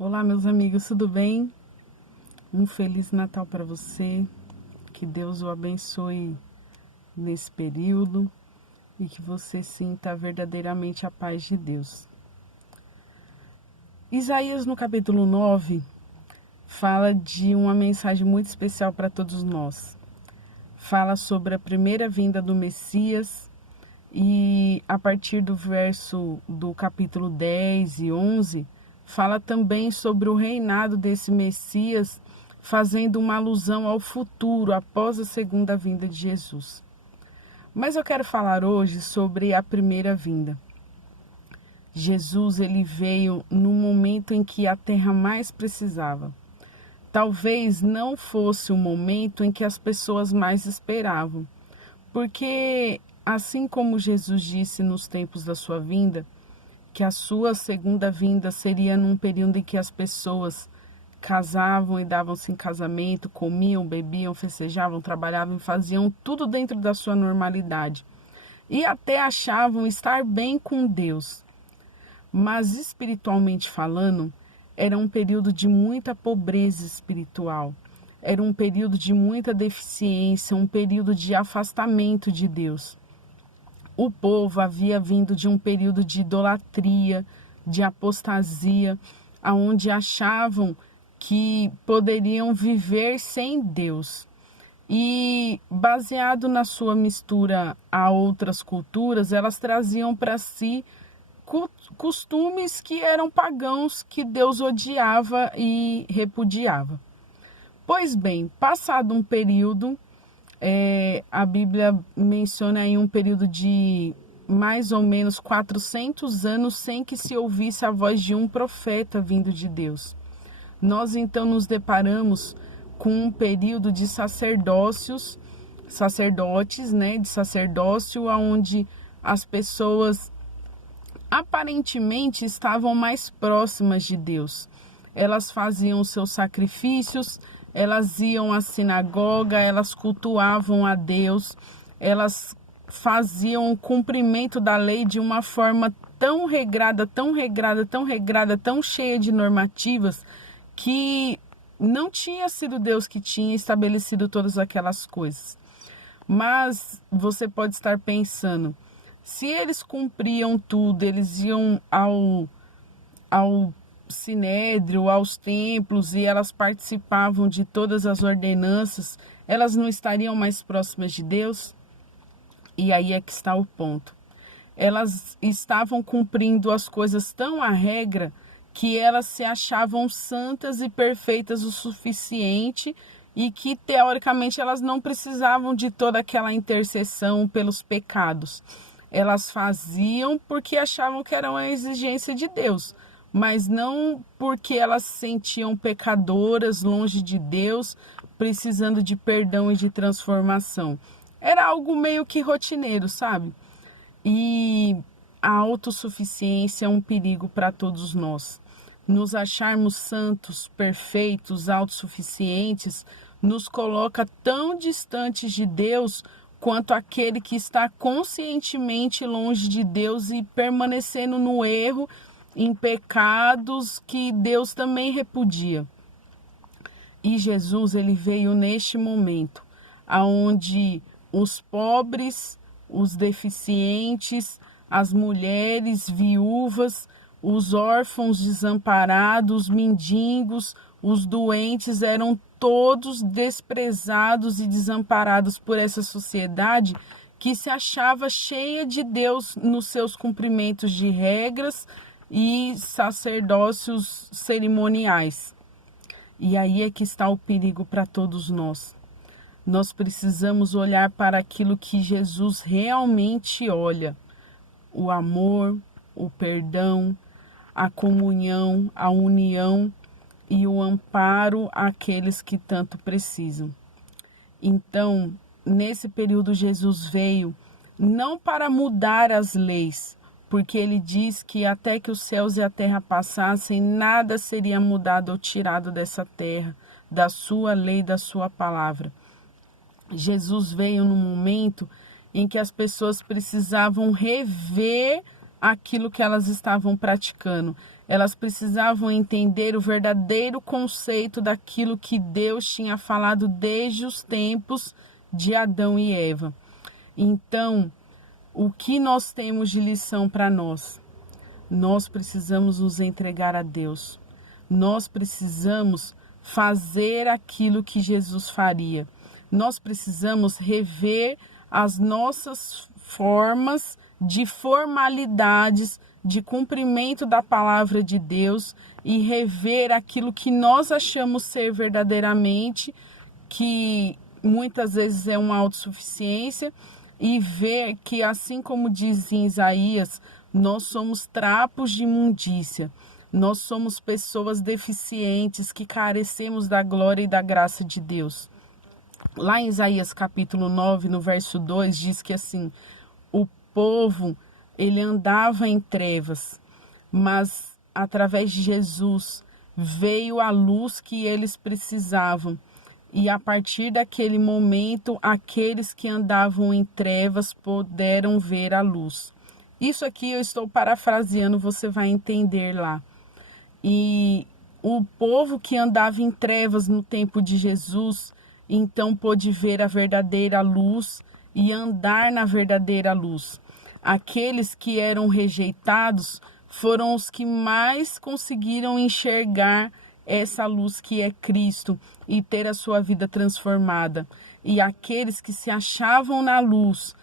Olá, meus amigos, tudo bem? Um Feliz Natal para você, que Deus o abençoe nesse período e que você sinta verdadeiramente a paz de Deus. Isaías, no capítulo 9, fala de uma mensagem muito especial para todos nós. Fala sobre a primeira vinda do Messias e a partir do verso do capítulo 10 e 11, fala também sobre o reinado desse Messias, fazendo uma alusão ao futuro após a segunda vinda de Jesus. Mas eu quero falar hoje sobre a primeira vinda. Jesus, ele veio no momento em que a terra mais precisava. Talvez não fosse o momento em que as pessoas mais esperavam, porque assim como Jesus disse nos tempos da sua vinda, que a sua segunda vinda seria num período em que as pessoas casavam e davam-se em casamento, comiam, bebiam, festejavam, trabalhavam e faziam tudo dentro da sua normalidade. E até achavam estar bem com Deus. Mas espiritualmente falando, era um período de muita pobreza espiritual. Era um período de muita deficiência, um período de afastamento de Deus. O povo havia vindo de um período de idolatria, de apostasia, onde achavam que poderiam viver sem Deus. E baseado na sua mistura a outras culturas, elas traziam para si costumes que eram pagãos, que Deus odiava e repudiava. Pois bem, passado um período, a Bíblia menciona aí um período de mais ou menos 400 anos sem que se ouvisse a voz de um profeta vindo de Deus. Nós então nos deparamos com um período de sacerdotes, de sacerdócio, onde as pessoas aparentemente estavam mais próximas de Deus. Elas faziam seus sacrifícios, elas iam à sinagoga, elas cultuavam a Deus, elas faziam o cumprimento da lei de uma forma tão regrada, tão cheia de normativas, que não tinha sido Deus que tinha estabelecido todas aquelas coisas. Mas você pode estar pensando, se eles cumpriam tudo, eles iam ao sinédrio, aos templos, e elas participavam de todas as ordenanças, elas não estariam mais próximas de Deus? E aí é que está o ponto. Elas estavam cumprindo as coisas tão à regra que elas se achavam santas e perfeitas o suficiente e que, teoricamente, elas não precisavam de toda aquela intercessão pelos pecados. Elas faziam porque achavam que era uma exigência de Deus, mas não porque elas se sentiam pecadoras, longe de Deus, precisando de perdão e de transformação. Era algo meio que rotineiro, sabe? E a autossuficiência é um perigo para todos nós. Nos acharmos santos, perfeitos, autossuficientes, nos coloca tão distantes de Deus quanto aquele que está conscientemente longe de Deus e permanecendo no erro, em pecados que Deus também repudia. E Jesus, ele veio neste momento, aonde os pobres, os deficientes, as mulheres viúvas, os órfãos desamparados, os mendigos, os doentes eram todos desprezados e desamparados por essa sociedade que se achava cheia de Deus nos seus cumprimentos de regras e sacerdócios cerimoniais. E aí é que está o perigo para todos nós. Nós precisamos olhar para aquilo que Jesus realmente olha: o amor, o perdão, a comunhão, a união e o amparo àqueles que tanto precisam. Então, nesse período, Jesus veio não para mudar as leis, porque ele diz que até que os céus e a terra passassem, nada seria mudado ou tirado dessa terra, da sua lei, da sua palavra. Jesus veio num momento em que as pessoas precisavam rever aquilo que elas estavam praticando. Elas precisavam entender o verdadeiro conceito daquilo que Deus tinha falado desde os tempos de Adão e Eva. Então, o que nós temos de lição para nós? Nós precisamos nos entregar a Deus. Nós precisamos fazer aquilo que Jesus faria. Nós precisamos rever as nossas formas de formalidades, de cumprimento da palavra de Deus e rever aquilo que nós achamos ser verdadeiramente, que muitas vezes é uma autossuficiência, e ver que, assim como diz em Isaías, nós somos trapos de imundícia. Nós somos pessoas deficientes que carecemos da glória e da graça de Deus. Lá em Isaías capítulo 9, no verso 2, diz que assim, o povo, ele andava em trevas, mas através de Jesus veio a luz que eles precisavam. E a partir daquele momento, aqueles que andavam em trevas puderam ver a luz. Isso aqui eu estou parafraseando, você vai entender lá. E o povo que andava em trevas no tempo de Jesus, então pôde ver a verdadeira luz e andar na verdadeira luz. Aqueles que eram rejeitados foram os que mais conseguiram enxergar essa luz que é Cristo e ter a sua vida transformada. E aqueles que se achavam na luz,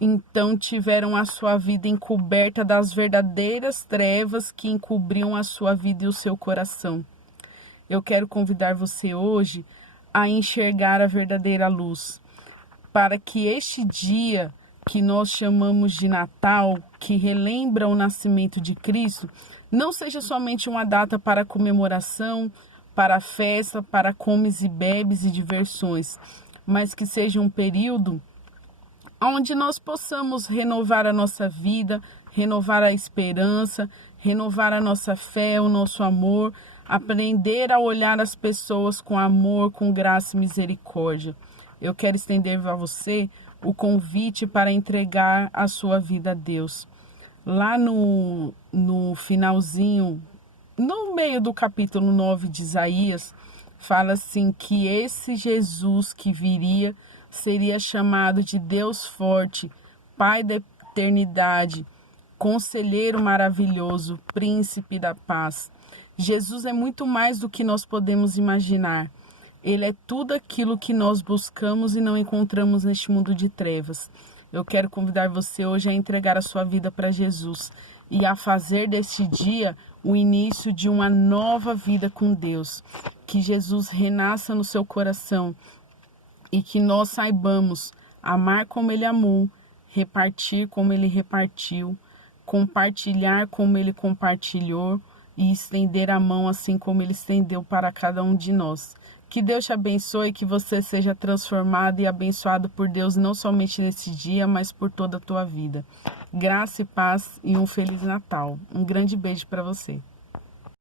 então tiveram a sua vida encoberta das verdadeiras trevas que encobriam a sua vida e o seu coração. Eu quero convidar você hoje a enxergar a verdadeira luz, para que este dia que nós chamamos de Natal, que relembra o nascimento de Cristo, não seja somente uma data para comemoração, para festa, para comes e bebes e diversões, mas que seja um período onde nós possamos renovar a nossa vida, renovar a esperança, renovar a nossa fé, o nosso amor, aprender a olhar as pessoas com amor, com graça e misericórdia. Eu quero estender a você o convite para entregar a sua vida a Deus. Lá no finalzinho, no meio do capítulo 9 de Isaías, fala assim que esse Jesus que viria seria chamado de Deus forte, Pai da eternidade, Conselheiro maravilhoso, Príncipe da paz. Jesus é muito mais do que nós podemos imaginar. Ele é tudo aquilo que nós buscamos e não encontramos neste mundo de trevas. Eu quero convidar você hoje a entregar a sua vida para Jesus e a fazer deste dia o início de uma nova vida com Deus. Que Jesus renasça no seu coração e que nós saibamos amar como Ele amou, repartir como Ele repartiu, compartilhar como Ele compartilhou e estender a mão assim como Ele estendeu para cada um de nós. Que Deus te abençoe, que você seja transformado e abençoado por Deus, não somente nesse dia, mas por toda a tua vida. Graça e paz e um Feliz Natal. Um grande beijo para você.